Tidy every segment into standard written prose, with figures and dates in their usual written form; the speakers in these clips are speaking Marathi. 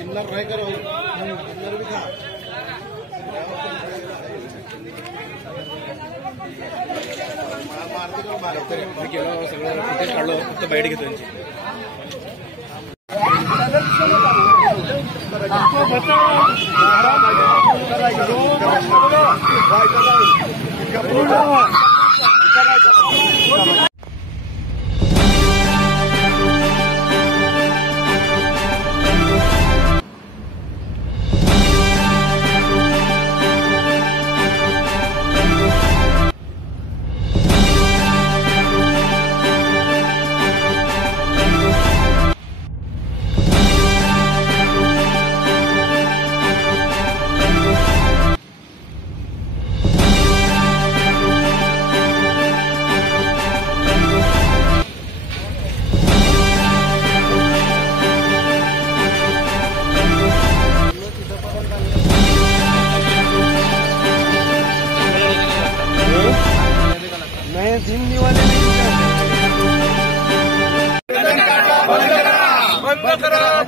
किन्नर नाही करो किन्नर भी खा मारते करून मारत तरी मी गेलो सगळं फुटेज काढलो फक्त बाईट घेतो यांची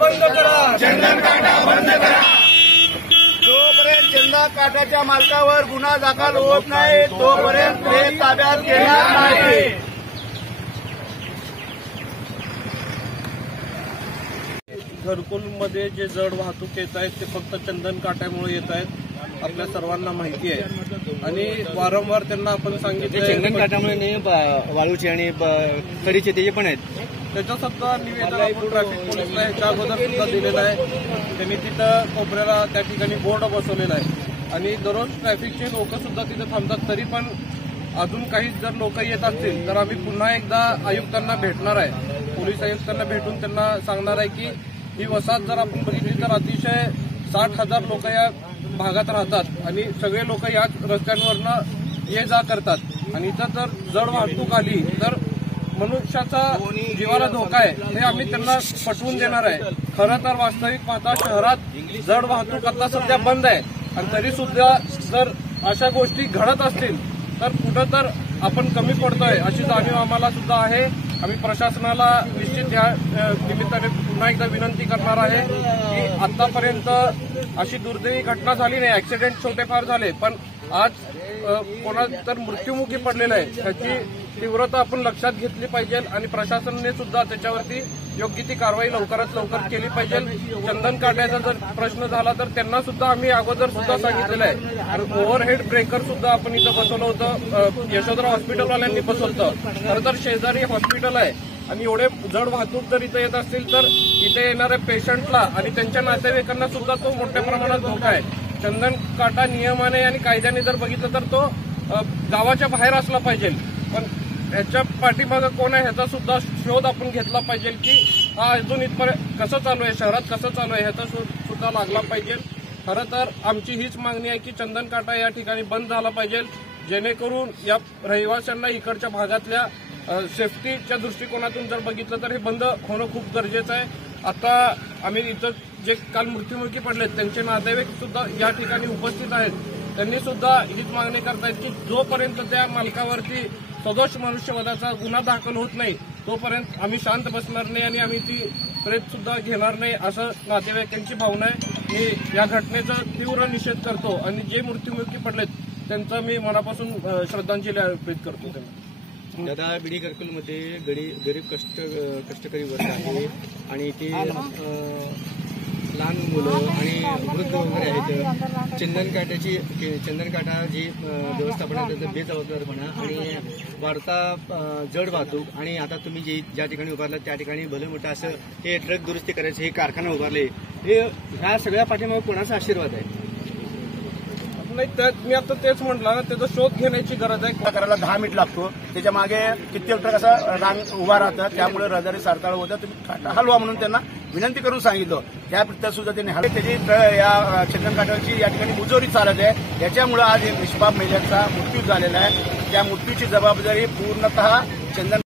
बंद करा चंदन काटा बंद करा। जोपर्यंत चंदन काटाच्या मालकावर गुन्हा दाखल होत नाही तोपर्यंत ते ताब्यात घेणार नाही। घरकुलमध्ये जे जड वाहतूक येत आहेत ते फक्त चंदन काट्यामुळे येत आहेत आपल्या सर्वांना माहिती आहे आणि वारंवार त्यांना आपण सांगितलं चंदन काट्यामुळे नाही वाळूचे आणि खडीचे ते पण आहेत त्याचा सुद्धा निवेदन आपण ट्रॅफिक पोलिसला ह्याच्या अगोदर सुद्धा दिलेलं आहे। त्यांनी तिथं कोपऱ्याला त्या ठिकाणी बोर्ड बसवलेला आहे आणि दररोज ट्रॅफिकचे लोक सुद्धा तिथे थांबतात। तरी पण अजून काही जर लोक येत असतील तर आम्ही पुन्हा एकदा आयुक्तांना भेटणार आहे, पोलीस आयुक्तांना भेटून त्यांना सांगणार आहे की ही वसाहत जर आपण बघितली तर अतिशय 60,000 लोक या भागात राहतात आणि सगळे लोक याच रस्त्यांवरनं ये जा करतात आणि इथं जर जड वाहतूक आली तर मनुष्याचा जीवाला धोका आहे हे आम्ही त्यांना पटवून देणार आहे। खरं तर वास्तविक पाहता शहरात जड वाहतूक आता सध्या बंद आहे आणि तरी सुद्धा जर अशा गोष्टी घडत असतील तर कुठं तर आपण कमी पडतोय अशी जाणीव आम्हाला सुद्धा आहे। आम्ही प्रशासनाला निश्चित या निमित्ताने पुन्हा एकदा विनंती करणार आहे की आतापर्यंत अशी दुर्दैवी घटना झाली नाही, ऍक्सिडेंट छोटे फार झाले पण आज कोणा तर मृत्युमुखी पडलेला आहे त्याची तीव्रता आपण लक्षात घेतली पाहिजे आणि प्रशासनाने सुद्धा त्याच्यावरती योग्य ती कारवाई लवकरात लवकर केली पाहिजे। चंदन काट्याचा जर प्रश्न झाला तर त्यांना सुद्धा आम्ही अगोदर सुद्धा सांगितलेलं आहे आणि ओव्हरहेड ब्रेकर सुद्धा आपण इथं बसवलं होतं, यशोधरा हॉस्पिटलवाल्यांनी बसवलं होतं। खरं तर शेजारी हॉस्पिटल आहे आणि एवढे जड वाहतूक जर इथं येत असतील तर इथे येणाऱ्या पेशंटला आणि त्यांच्या नातेवाईकांना सुद्धा तो मोठ्या प्रमाणात धोका आहे। चंदन काटा नियमाने आणि कायद्याने जर बघितलं तर तो गावाच्या बाहेर असला पाहिजे पण ह्याच्या पाठीमागं कोण आहे ह्याचा सुद्धा शोध आपण घेतला पाहिजे की हा अजून इथपर्यंत कसं चालू आहे, शहरात कसं चालू आहे ह्याचा शोध सुद्धा लागला पाहिजे। खरं तर आमची हीच मागणी आहे की चंदन काटा या ठिकाणी बंद झाला पाहिजे जेणेकरून या रहिवाशांना इकडच्या भागातल्या सेफ्टीच्या दृष्टिकोनातून जर बघितलं तर हे बंद होणं खूप गरजेचं आहे। आता आम्ही इथं जे काल मृत्युमुखी पडलेत त्यांचे नातेवाईक सुद्धा या ठिकाणी उपस्थित आहेत, त्यांनी सुद्धा हीच मागणी करतायत की जोपर्यंत त्या मालकावरती सदोष मनुष्यवधाचा गुन्हा दाखल होत नाही तोपर्यंत आम्ही शांत बसणार नाही आणि आम्ही ती प्रेत सुद्धा घेणार नाही असं नातेवाईकांची भावना आहे। मी या घटनेचा तीव्र निषेध करतो आणि जे मृत्युमुखी पडलेत त्यांचा मी मनापासून श्रद्धांजली अर्पित करतो त्यांना। दादा बीडी घरकुलमध्ये गरीब कष्टकरी वर्ग आहे आणि ते लहान मुलं आणि वृद्ध वगैरे आहेत। चंदन काटा जी व्यवस्थापन आहे त्याचा बेजबाबदारपणा आणि वाढता जड वाहतूक आणि आता तुम्ही ज्या ठिकाणी उभारला त्या ठिकाणी भलं मोठं असं हे ट्रक दुरुस्ती करायचं हे कारखाना उभारले हे ह्या सगळ्या पाठीमागे कोणाचा आशीर्वाद आहे? नाही मी आता तेच म्हटलं ना त्याचा शोध घेण्याची गरज आहे। करायला 10 मिनिट लागतो, त्याच्या मागे कित्येक ट्रक असा रांग उभा राहतात त्यामुळे रहदारी सारताळ होतं। तुम्ही काटा हलवा म्हणून त्यांना विनंती करून सांगितलं त्या प्रत्येक सुद्धा त्यांनी त्याची या चंदन काटाची या ठिकाणी मुजोरी चालत आहे याच्यामुळे आज एक निष्पाप महिलेचा मृत्यू झालेला आहे। त्या मृत्यूची जबाबदारी पूर्णतः चंदन